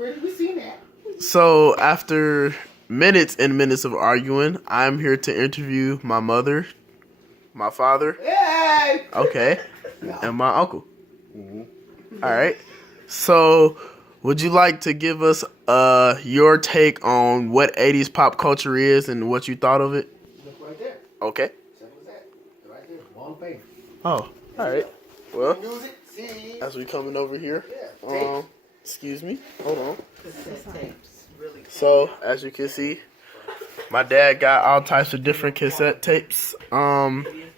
Where did we see that? So after minutes and minutes of arguing, I'm here to interview my mother, my father, Hey! okay, and my uncle. All right. So, would you like to give us your take on what 80s pop culture is and what you thought of it? Look right there. Okay. Simple as that. Right there. Wall of fame. Oh, all right. Well, Music, CDs. as we coming over here, Yeah. excuse me, hold on. Cassette tapes. Really. So, as you can see, my dad got all types of different cassette tapes.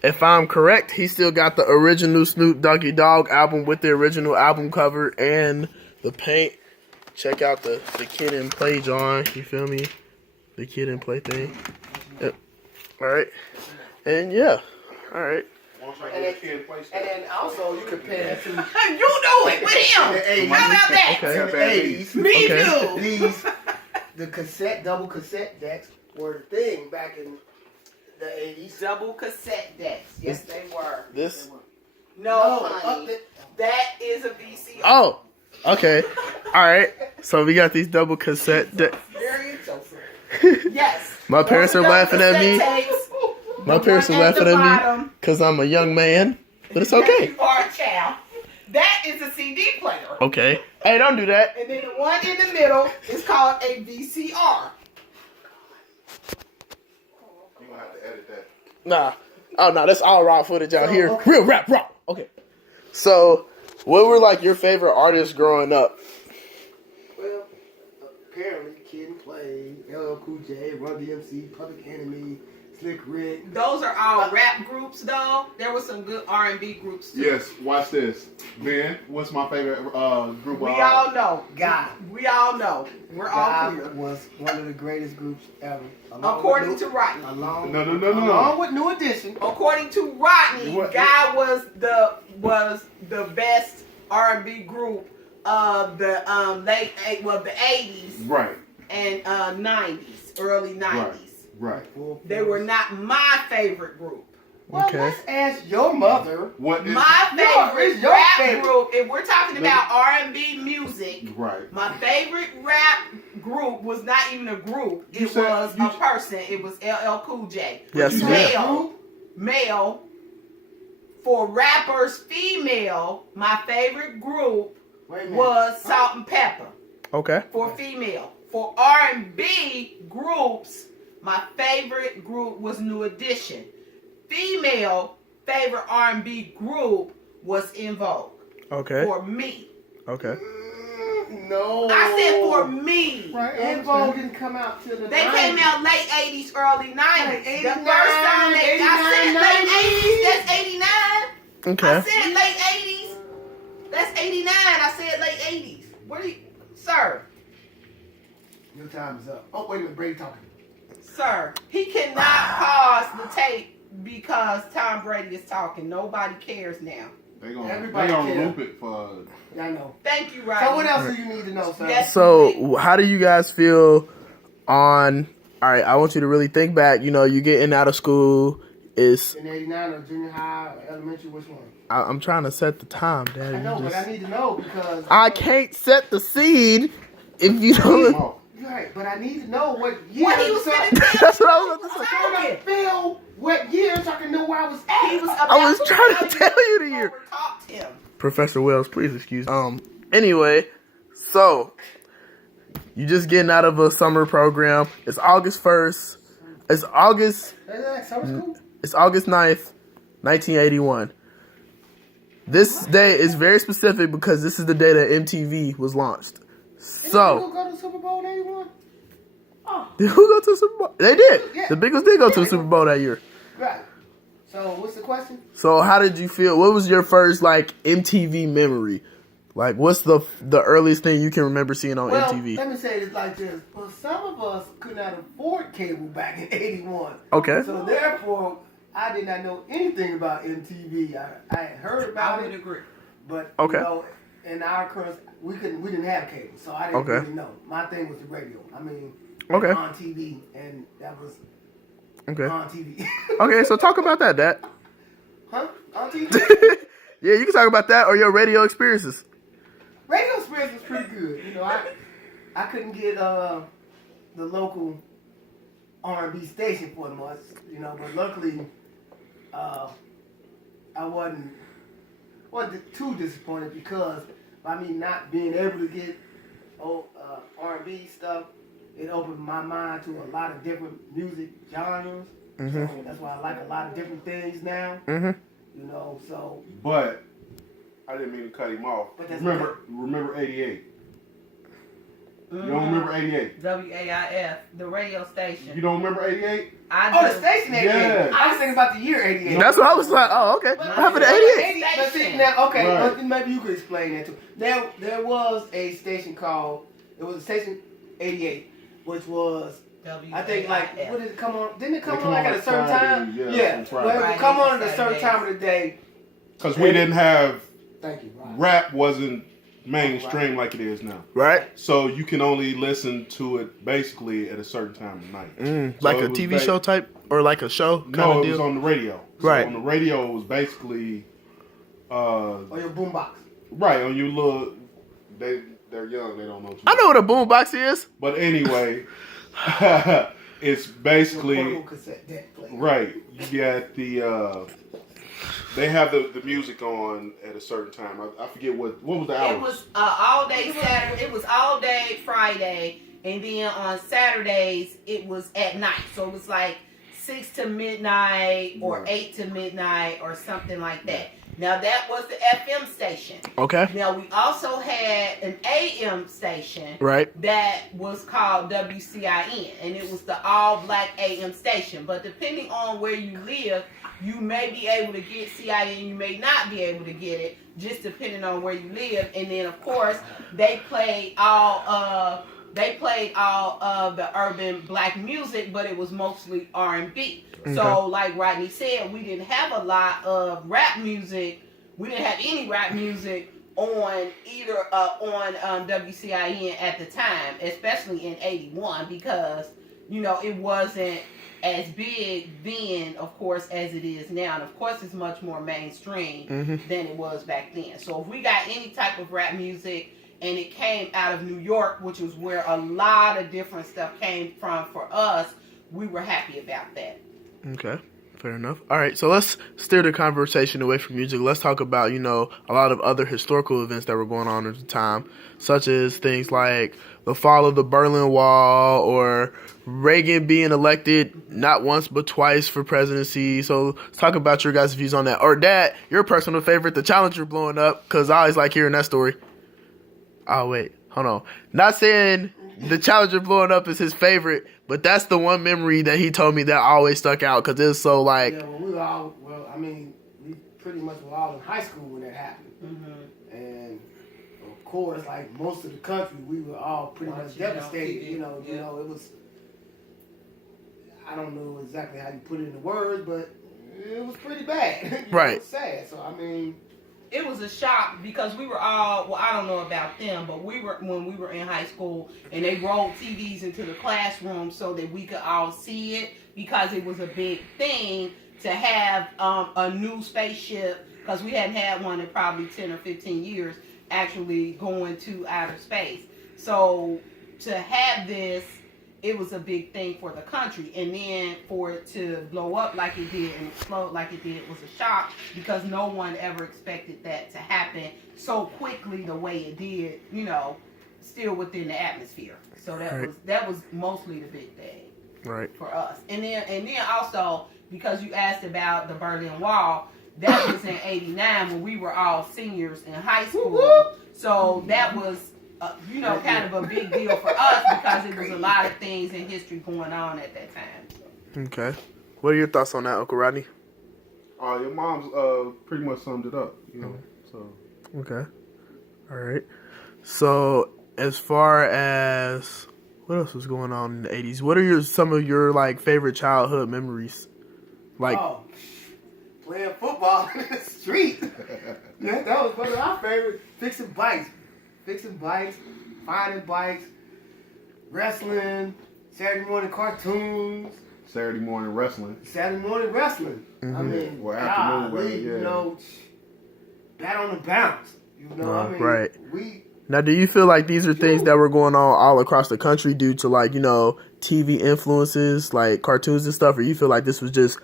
If I'm correct, he still got the original Snoop Doggy Dogg album with the original album cover and the paint. Check out the Kid and Play John. You feel me? The Kid and Play thing. Yep. All right. And yeah. All right. And then also you compare it to You know it with him. the 80s. How about that? Okay. In the 80s. Me Okay. too. Double cassette decks were the thing back in the 80s. Double cassette decks. Yes, they were. This. No, honey. That is a VCR. Oh. Okay. All right. So we got these double cassette decks. Very interesting. Yes. My parents are laughing at me. Tapes. My parents are laughing at me because I'm a young man, but it's okay. You are a child. That is a CD player. Okay. Hey, don't do that. And then the one in the middle is called a VCR. You're gonna have to edit that. Nah. Oh, no, that's all raw footage out here. okay. Real rap raw. Okay. So, what were like your favorite artists growing up? Well, apparently Kid and Play, LL Cool J, Run DMC, Public Enemy, Slick Rick. Those are all rap groups, though. There were some good R&B groups too. Yes, watch this. Ben, what's my favorite group? We all know. God. We all know. We're all clear. God was one of the greatest groups ever. According to Rodney. Along with New Edition. According to Rodney, What? Guy was the best R&B group of the the 80s Right, and 90s, early 90s. right. They were not my favorite group. Well, Okay. let's ask your mother. What is My favorite your rap favorite. group, if we're talking about R&B music, right? my favorite rap group was not even a group. You It said- was you- a person. It was LL Cool J. Yes, You ma'am. Male. For rappers, female, my favorite group Wait a minute. was Salt and Pepper. Okay. For female. For R&B groups, my favorite group was New Edition. Female favorite R&B group was In Vogue. Okay. For me. Okay. No. I said for me. Right, En Vogue didn't come out till the They 90s. came out late 80s, early 90s. Like The 89, first time I said 89, late 80s, that's 89. Okay. I said late 80s. That's 89. I said late 80s. What do you, sir? Your time is up. Oh, wait a minute, Brady talking. Sir, he cannot pause the tape because Tom Brady is talking. Nobody cares now. They gonna Everybody care. loop it for. I know. Thank you, Rodney. So what else do you need to know, sir? Yes. So, how do you guys feel on? All right, I want you to really think back. You know, you getting out of school is. In 89 or junior high or elementary, which one? I'm trying to set the time, Daddy. I know, You but just- I need to know because... I can't set the seed if you don't. Oh, Right, but I need to know what year. What he was so, finna tell That's what I was about to say. so I feel what year so I can know where I was at. He was I was trying to tell you the year. Overtalked him. Professor Wells, please excuse me. Anyway, so you just getting out of a summer program. It's August 1st. It's August Summer school? It's August 9th, 1981. This day is very specific because this is the day that MTV was launched. Did So, you go to the Super Bowl in 81? did who go to the Super Bowl? They did. Yeah. The Bengals did go to the Super Bowl that year. Right. So what's the question? So, how did you feel? What was your first like MTV memory? Like, what's the earliest thing you can remember seeing on Well, MTV? let me say it like this. Well, some of us could not afford cable back in 81. Okay. So therefore, I did not know anything about MTV. I had heard I about would it, agree. but Okay. you know, in our current, we didn't have cable, so I didn't Okay. really know. My thing was the radio. I mean, Okay. on TV, and that was Okay. on TV. Okay. So, talk about that, Dad. Huh? On TV? Yeah, you can talk about that or your radio experiences. Radio experience was pretty good. You know, I couldn't get the local R&B station for much, you know. But luckily, I wasn't too disappointed because by me not being able to get R&B stuff, it opened my mind to a lot of different music genres. Mm-hmm. So that's why I like a lot of different things now. Mm-hmm. You know, so. But I didn't mean to cut him off. But that's Remember 88. You Mhm. don't remember 88? WAIF, the radio station. You don't remember 88? I Oh, do. the station 88. Yeah. I was thinking about the year 88. That's what I was like. Oh, okay. What happened to 88? But see, now, okay, Right. well, then maybe you could explain that too. There was a station called, it was a station 88, which was, I think, like, what did it come on? Didn't it come on like at a certain time? Friday, Yeah. on Well, it Friday. would come on at a Fridays, certain Saturdays. time of the day. Because we didn't have, Thank you, Ryan. rap wasn't mainstream like it is now. Right. So you can only listen to it basically at a certain time of night. So Like it a was TV show type or like a show kind No, of it was deal. on the radio. So Right. on the radio, it was basically, Or your boombox. right, on your little, they're young, they don't know. I know what a boombox is. But anyway, it's Your basically, portable cassette deck player. right, you got the, they have the music on at a certain time. I forget what was the hours? It was all day Saturday. It was all day Friday, and then on Saturdays it was at night. So it was like 6 to midnight or Right. 8 to midnight or something like that. Now that was the FM station. Okay. Now we also had an AM station Right. that was called WCIN, and it was the all-black AM station. But depending on where you live, you may be able to get CIN, you may not be able to get it, just depending on where you live. And then, of course, they played all of the urban black music, but it was mostly R&B. So, like Rodney said, we didn't have a lot of rap music. We didn't have any rap music on either on WCIN at the time, especially in '81, because it wasn't as big then, of course, as it is now. And of course, it's much more mainstream than it was back then. So if we got any type of rap music and it came out of New York, which was where a lot of different stuff came from for us, we were happy about that. Okay. Fair enough. All right, so let's steer the conversation away from music. Let's talk about, a lot of other historical events that were going on at the time, such as things like the fall of the Berlin Wall or Reagan being elected not once but twice for presidency. So let's talk about your guys' views on that. Or Dad, your personal favorite, the Challenger blowing up, because I always like hearing that story. Oh, wait. Hold on. Not saying the Challenger blowing up is his favorite, but that's the one memory that he told me that always stuck out because it's so like... Yeah, we pretty much were all in high school when that happened. Mm-hmm. And of course, like most of the country, we were all pretty much devastated. TV. It was, I don't know exactly how you put it into words, but it was pretty bad. Right. It was sad. So, I mean... It was a shock because we were all, well, I don't know about them, but when we were in high school and they rolled TVs into the classroom so that we could all see it, because it was a big thing to have a new spaceship, because we hadn't had one in probably 10 or 15 years, actually going to outer space. So to have this, it was a big thing for the country. And then for it to blow up like it did and explode like it did was a shock, because no one ever expected that to happen so quickly the way it did, still within the atmosphere. So that was mostly the big thing. Right. For us. And then also, because you asked about the Berlin Wall, that was in '89 when we were all seniors in high school. So that was kind of a big deal for us because it was a lot of things in history going on at that time. Okay. What are your thoughts on that, Uncle Rodney? Your mom's pretty much summed it up, so. Okay. All right. So as far as what else was going on in the 80s, what are some of your favorite childhood memories? Playing football in the street. That was one of our favorite. Fixing bikes, finding bikes, wrestling, Saturday morning cartoons. Saturday morning wrestling. Mm-hmm. I mean, afternoon, bat on the bounce. Right. Now, do you feel like these are things that were going on all across the country due to, like, TV influences, like cartoons and stuff, or you feel like this was just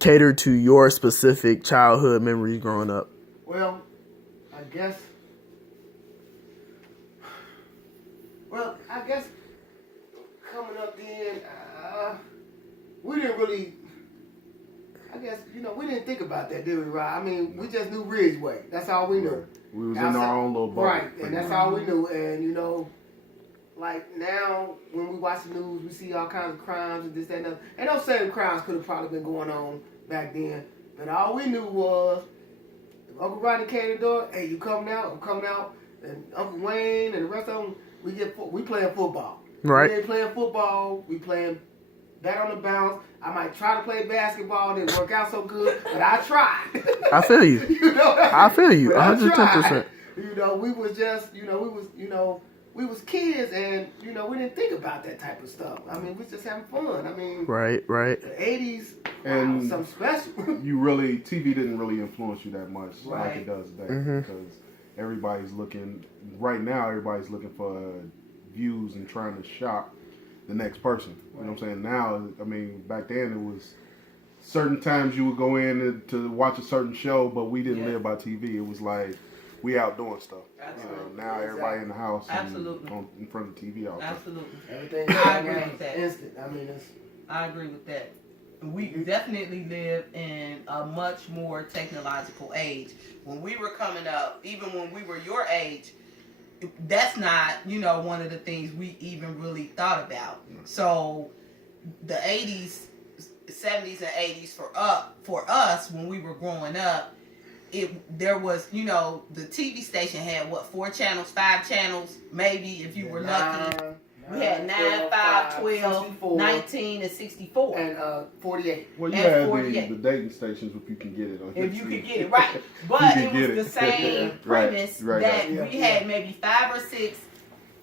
catered to your specific childhood memories growing up? Well, I guess. Coming up then, we didn't really. I guess we didn't think about that, did we, Rod? I mean, we just knew Ridgeway. That's all we knew. We was in our own little bubble. Right, and that's all we knew. And like now, when we watch the news, we see all kinds of crimes and this, that, and that. And those same crimes could have probably been going on back then. But all we knew was if Uncle Rodney came to the door, hey, you coming out? I'm coming out. And Uncle Wayne and the rest of them, we playing football. Right. We ain't playing football. We playing bat on the bounce. I might try to play basketball. It didn't work out so good, but I tried. I feel you. I feel you, 110%. 110%. We was just, we was kids, and we didn't think about that type of stuff. I mean, we was just having fun. I mean, Right. the '80s, And something special. TV didn't really influence you that much like Right. it does today, Mhm. because everybody's looking for views and trying to shock the next person. You know what I'm saying? Now, I mean, back then it was certain times you would go in to watch a certain show, but we didn't live by TV. It was like we out doing stuff. Absolutely. Now everybody in the house and Absolutely. in front of the TV all the time. Absolutely. Everything I agree with that. instant. I mean, I agree with that. We definitely live in a much more technological age. When we were coming up, even when we were your age, that's not, one of the things we even really thought about. So the 80s, 70s and 80s for us when we were growing up, there was, the TV station had 4 channels, 5 channels, maybe if you were lucky. We had 9, 5, 12, 64, 19, and 64. and 48. Well, you And had 48. the dating stations if you can get it on If your you TV. could get it right. But You it could was get the it. same Right, premise right. that Yeah, we yeah. had maybe 5 or 6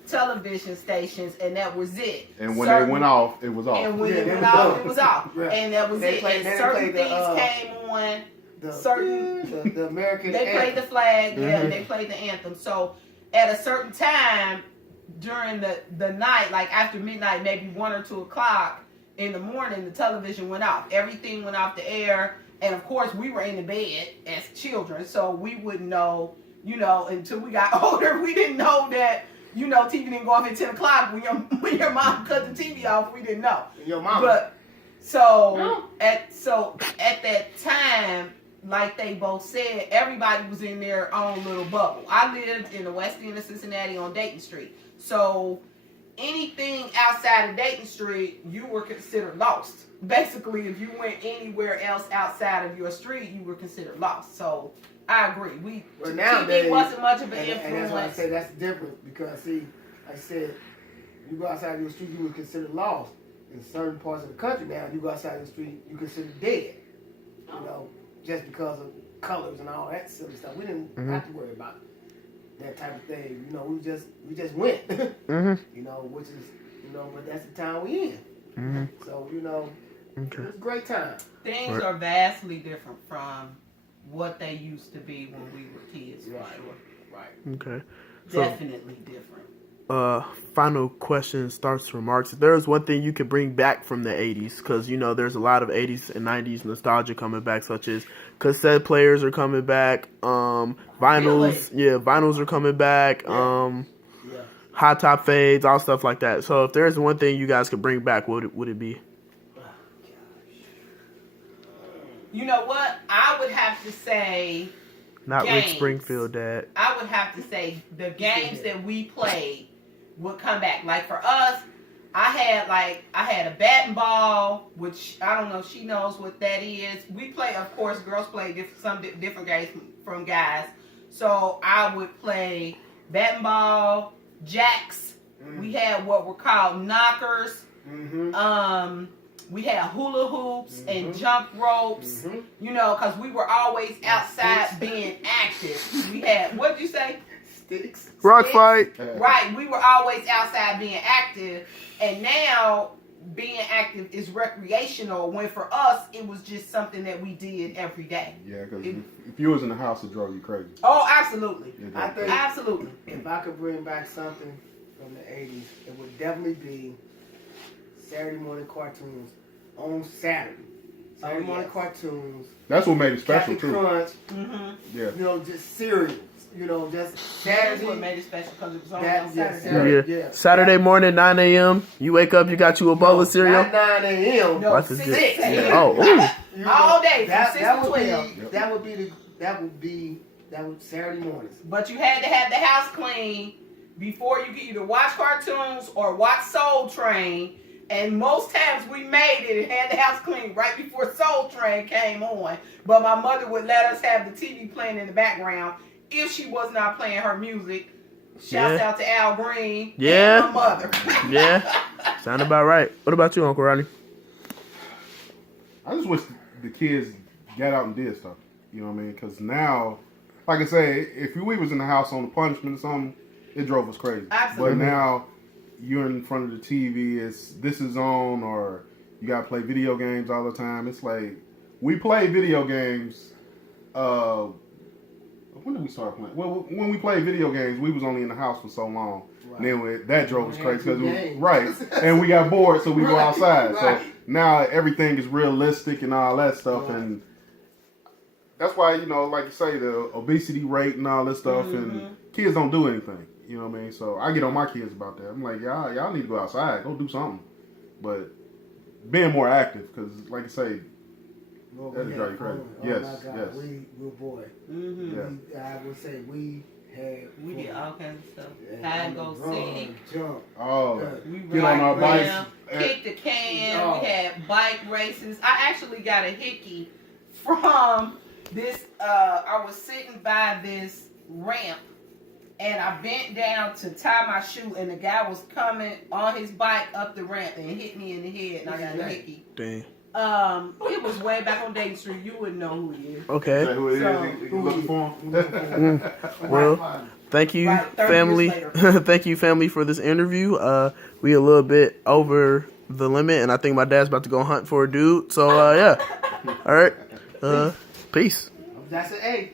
television stations, and that was it. And when they went off, it was off. And when Yeah, it they went was off, done. it was off. Right. And that was They it. played- And they certain played the, things came on. The Certain- the American. They played the anthem. flag, yeah, Mhm. and they played the anthem. So at a certain time during the night, like after midnight, maybe 1 or 2 o'clock in the morning, the television went off. Everything went off the air. And of course, we were in the bed as children, so we wouldn't know, until we got older. We didn't know that, TV didn't go off at 10 o'clock when your mom cut the TV off. We didn't know. Your mama. But so at that time, like they both said, everybody was in their own little bubble. I lived in the west end of Cincinnati on Dayton Street. So anything outside of Dayton Street, you were considered lost. Basically, if you went anywhere else outside of your street, you were considered lost. So I agree. Well, TV nowadays, wasn't much of an and influence. that's why I say that's different, because see, like I said, you go outside your street, you were considered lost. In certain parts of the country now, you go outside the street, you considered dead. Just because of colors and all that silly stuff. We didn't have to worry about that type of thing. We just went. Mhm. Which is, but that's the time we in. Mhm. So, Okay. it was a great time. Things Right. are vastly different from what they used to be when we were kids, for Right. sure. Right. Okay. So, Definitely different. final question starts remarks. If there's one thing you could bring back from the 80s, because there's a lot of 80s and 90s nostalgia coming back, such as cassette players are coming back, vinyls, vinyls are coming back, Yeah. high top fades, all stuff like that. So if there's one thing you guys could bring back, what would it be? You know what? I would have to say, Not Rick Games. Springfield, Dad. I would have to say the games that we played would come back. Like for us, I had a bat and ball, which I don't know if she knows what that is. We play, of course, girls play some different games from guys. So I would play bat and ball, jacks. We had what were called knockers. Mm-hmm. We had hula hoops and jump ropes. Mhm. Because we were always outside being active. We had, what did you say? Sticks. Rock fight. Right, we were always outside being active, and now being active is recreational, when for us it was just something that we did every day. Yeah, because if you was in the house, it drove you crazy. Oh, absolutely. I think Absolutely. if I could bring back something from the 80s, it would definitely be Saturday morning cartoons on Saturday. Saturday morning yes. cartoons. That's what made it special Captain too. Crunch, Mm-hmm. Yeah. you know, just cereals. You know, just That's Saturday. what made it special, because it was only That- on yeah, Saturday. Saturday. Yeah. Yeah. Saturday morning, 9 a.m. You wake up, you got you a bowl of cereal. Not 9 a.m. No, Watch this 6 shit. a.m. Oh, ooh. You know, All day from that, 6 that to would 12. be that would Saturday mornings. But you had to have the house clean before you could either watch cartoons or watch Soul Train. And most times we made it and had the house clean right before Soul Train came on. But my mother would let us have the TV playing in the background if she was not playing her music. Shouts Yeah. out to Al Green Yeah. and my mother. Yeah. Sound about right. What about you, Uncle Ronnie? I just wish the kids got out and did stuff. You know what I mean? Because now, like I say, if we was in the house on the punishment or something, it drove us crazy. Absolutely. But now you're in front of the TV. This is on, or you gotta play video games all the time. It's like we play video games. When did we start playing? Well, when we played video games, we was only in the house for so long. Right. And then that drove us We crazy had two because games. right, and we got bored, so we go Right, outside. So right. now everything is realistic and all that stuff, Right. and that's why, you know, like you say, the obesity rate and all this stuff, and kids don't do anything. You know what I mean? So I get on my kids about that. I'm like, y'all need to go outside, go do something, but being more active, because like you say, Well, That'd we drive had you crazy. fun. Yes, Oh my God, yes. we boy. Mm-hmm. Yeah. I would say we had. We did fun. all kinds of stuff. And Hide and on go the run, seek. jump. oh, We get on our ride bikes. around, kick the can. Oh. We had bike races. I actually got a hickey from this. I was sitting by this ramp, and I bent down to tie my shoe, and the guy was coming on his bike up the ramp and hit me in the head, and I got a hickey. Dang. It was way back on Dayton Street. You wouldn't know who he is. Okay. Say who it is? So- You looking for him? Well, thank you, Right, 30 family. years later. Thank you, family, for this interview. We a little bit over the limit, and I think my dad's about to go hunt for a dude. So, yeah. All right. Peace. That's an A.